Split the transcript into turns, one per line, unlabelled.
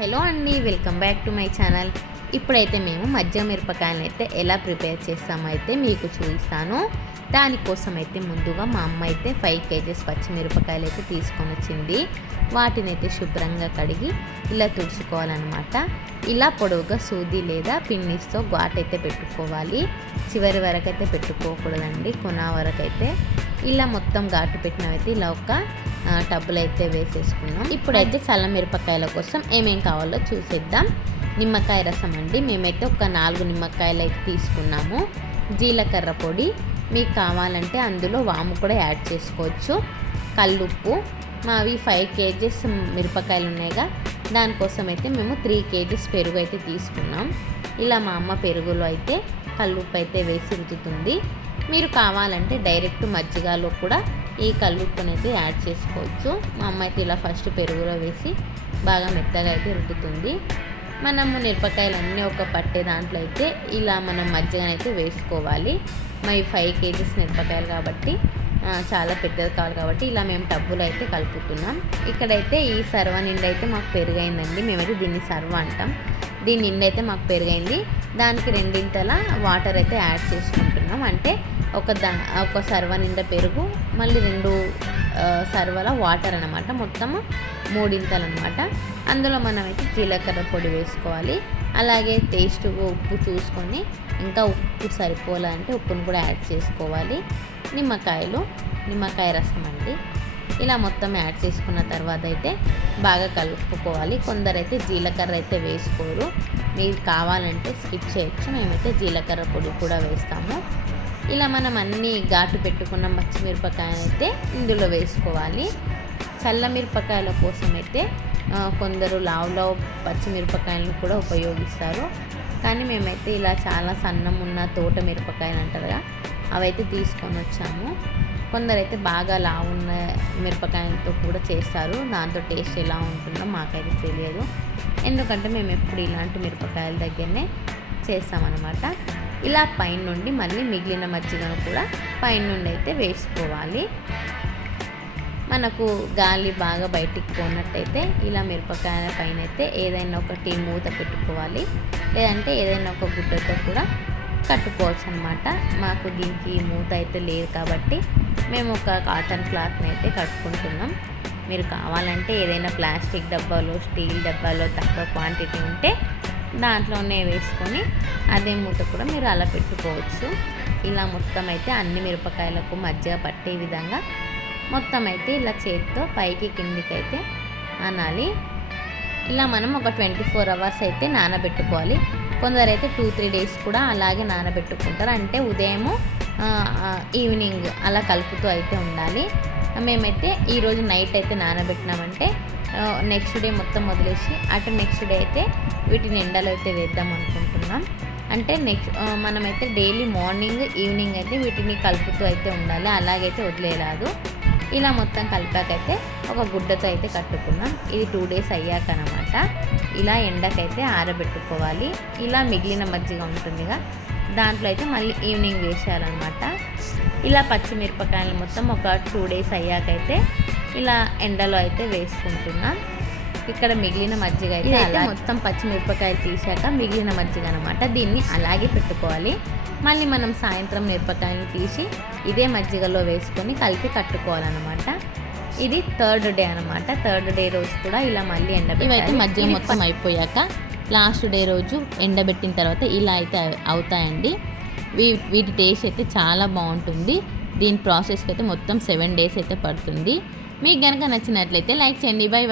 Hello అండి welcome back to my channel. ఇప్పుడైతే మేము మధ్య మిరపకాయలను అయితే ఎలా ప్రిపేర్ చేస్తామో అయితే మీకు చూపిస్తాను. దానికోసం అయితే ముందుగా మా అమ్మ అయితే ఫైవ్ కేజెస్ పచ్చిమిరపకాయలు అయితే తీసుకొని వచ్చింది. వాటిని అయితే శుభ్రంగా కడిగి ఇలా తుడుచుకోవాలన్నమాట. ఇలా పొడవుగా సూది లేదా పిన్నిస్తో ఘాట్ అయితే పెట్టుకోవాలి. చివరి వరకు అయితే పెట్టుకోకూడదండి. కొన వరకు అయితే ఇలా మొత్తం ఘాటు పెట్టినవైతే ఇలా ఒక టబ్బులు అయితే వేసేసుకున్నాం. ఇప్పుడైతే చల్ల మిరపకాయల కోసం ఏమేం కావాలో చూసేద్దాం. నిమ్మకాయ రసం అండి. మేమైతే ఒక నాలుగు నిమ్మకాయలు అయితే తీసుకున్నాము. జీలకర్ర పొడి మీకు కావాలంటే అందులో వాము కూడా యాడ్ చేసుకోవచ్చు. కల్లుప్పు మావి ఫైవ్ కేజెస్ మిరపకాయలు ఉన్నాయిగా దానికోసం అయితే మేము త్రీ కేజెస్ పెరుగు అయితే తీసుకున్నాం. ఇలా మా అమ్మ పెరుగులో అయితే కల్లుప్పు అయితే వేసి రుద్దుతుంది. మీరు కావాలంటే డైరెక్ట్ మజ్జిగలో కూడా ఈ కల్లుప్పుని అయితే యాడ్ చేసుకోవచ్చు. మా అమ్మ అయితే ఇలా ఫస్ట్ పెరుగులో వేసి బాగా మెత్తగా అయితే రుద్దుతుంది మనము మిరపకాయలు అన్నీ ఒక పట్టే దాంట్లో అయితే ఇలా మనం మజ్జిగనైతే వేసుకోవాలి. మరి ఫైవ్ కేజీస్ మిరపకాయలు కాబట్టి చాలా పెద్దది కావాలి కాబట్టి ఇలా మేము టబ్బులు అయితే కలుపుతున్నాం. ఇక్కడైతే ఈ సర్వ నిండి అయితే మాకు పెరుగైందండి. మేమైతే దీన్ని సర్వ అంటాం. దీని నిన్నైతే మాకు పెరిగైంది. దానికి రెండింతల వాటర్ అయితే యాడ్ చేసుకుంటున్నాం. అంటే ఒక దా ఒక సర్వ నిండా పెరుగు మళ్ళీ రెండు సర్వల వాటర్ అనమాట మొత్తము మూడింతలు అనమాట అందులో మనమైతే జీలకర్ర పొడి వేసుకోవాలి. అలాగే టేస్ట్ ఉప్పు చూసుకొని ఇంకా ఉప్పు సరిపోవాలంటే ఉప్పును కూడా యాడ్ చేసుకోవాలి. నిమ్మకాయలు నిమ్మకాయ రసం అండి. ఇలా మొత్తం యాడ్ చేసుకున్న తర్వాత అయితే బాగా కలుపుకోవాలి. కొందరైతే జీలకర్ర అయితే వేసుకోరు. మీరు కావాలంటే స్కిప్ చేయొచ్చు. మేమైతే జీలకర్ర పొడి కూడా వేస్తాము. ఇలా మనం అన్ని ఘాటు పెట్టుకున్న పచ్చిమిరపకాయ అయితే ఇందులో వేసుకోవాలి. చల్ల మిరపకాయల కోసం అయితే కొందరు లావు లావు పచ్చిమిరపకాయలను కూడా ఉపయోగిస్తారు. కానీ మేమైతే ఇలా చాలా సన్నం ఉన్న తోట మిరపకాయలు అంటారుగా అవైతే తీసుకొని వచ్చాము. కొందరైతే బాగా లావు ఉన్న మిరపకాయలతో కూడా చేస్తారు. దాంతో టేస్ట్ ఎలా ఉంటుందో మాకైతే తెలియదు. ఎందుకంటే మేము ఎప్పుడు ఇలాంటి మిరపకాయల దగ్గరనే చేస్తామన్నమాట. ఇలా పైన నుండి మళ్ళీ మిగిలిన మజ్జిగను కూడా పైన నుండి అయితే వేసుకోవాలి. మనకు గాలి బాగా బయటికి పోనట్టయితే ఇలా మిరపకాయల పైన అయితే ఏదైనా ఒకటి మూత పెట్టుకోవాలి. లేదంటే ఏదైనా ఒక గుడ్డతో కూడా కట్టుకోవచ్చు అనమాట మాకు దీనికి మూత అయితే లేదు కాబట్టి మేము ఒక కాటన్ క్లాత్ని అయితే కట్టుకుంటున్నాం. మీరు కావాలంటే ఏదైనా ప్లాస్టిక్ డబ్బాలో స్టీల్ డబ్బాలో తక్కువ క్వాంటిటీ ఉంటే దాంట్లోనే వేసుకొని అదే మూత కూడా మీరు అలా పెట్టుకోవచ్చు. ఇలా మొత్తం అయితే అన్ని మిరపకాయలకు మధ్య పట్టే విధంగా మొత్తం అయితే ఇలా చేతితో పైకి కిందికి అయితే అనాలి. ఇలా మనం ఒక ట్వంటీ ఫోర్ అవర్స్ అయితే నానబెట్టుకోవాలి. కొందరైతే టూ త్రీ డేస్ కూడా అలాగే నానబెట్టుకుంటారు. అంటే ఉదయము ఈవినింగ్ అలా కలుపుతూ అయితే ఉండాలి. మేమైతే ఈరోజు నైట్ అయితే నానబెట్టినామంటే నెక్స్ట్ డే మొత్తం వదిలేసి అటు నెక్స్ట్ డే అయితే వీటిని ఎండలో అయితే వేద్దాం అనుకుంటున్నాం. అంటే నెక్స్ట్ మనమైతే డైలీ మార్నింగ్ ఈవినింగ్ అయితే వీటిని కలుపుతూ అయితే ఉండాలి. అలాగైతే వదిలేరాదు. ఇలా మొత్తం కలిపాకైతే ఒక గుడ్డతో అయితే కట్టుకున్నాం. ఇది టూ డేస్ అయ్యాక అనమాట ఇలా ఎండకైతే ఆరబెట్టుకోవాలి. ఇలా మిగిలిన మజ్జిగ ఉంటుందిగా. దాంట్లో అయితే మళ్ళీ ఈవినింగ్ వేసేయాలన్నమాట. ఇలా పచ్చిమిరపకాయలు మొత్తం ఒక టూ డేస్ అయ్యాకైతే ఇలా ఎండలో అయితే వేసుకుంటున్నాం. ఇక్కడ మిగిలిన మజ్జిగ అయితే మొత్తం పచ్చిమిరపకాయలు తీసాక మిగిలిన మజ్జిగ అనమాట దీన్ని అలాగే పెట్టుకోవాలి. మళ్ళీ మనం సాయంత్రం మిరపకాయలు తీసి ఇదే మజ్జిగలో వేసుకొని కలిపి కట్టుకోవాలన్నమాట. ఇది థర్డ్ డే అనమాట థర్డ్ డే రోజు కూడా ఇలా మళ్ళీ ఎండ
ఇవైతే మజ్జిగ మొత్తం అయిపోయాక లాస్ట్ డే రోజు ఎండబెట్టిన తర్వాత ఇలా అయితే అవ్- అవుతాయండి. వీ వీటి టేస్ట్ అయితే చాలా బాగుంటుంది. దీని ప్రాసెస్కి అయితే మొత్తం సెవెన్ డేస్ అయితే పడుతుంది. మీకు కనుక నచ్చినట్లయితే లైక్ చేయండి. Bye bye.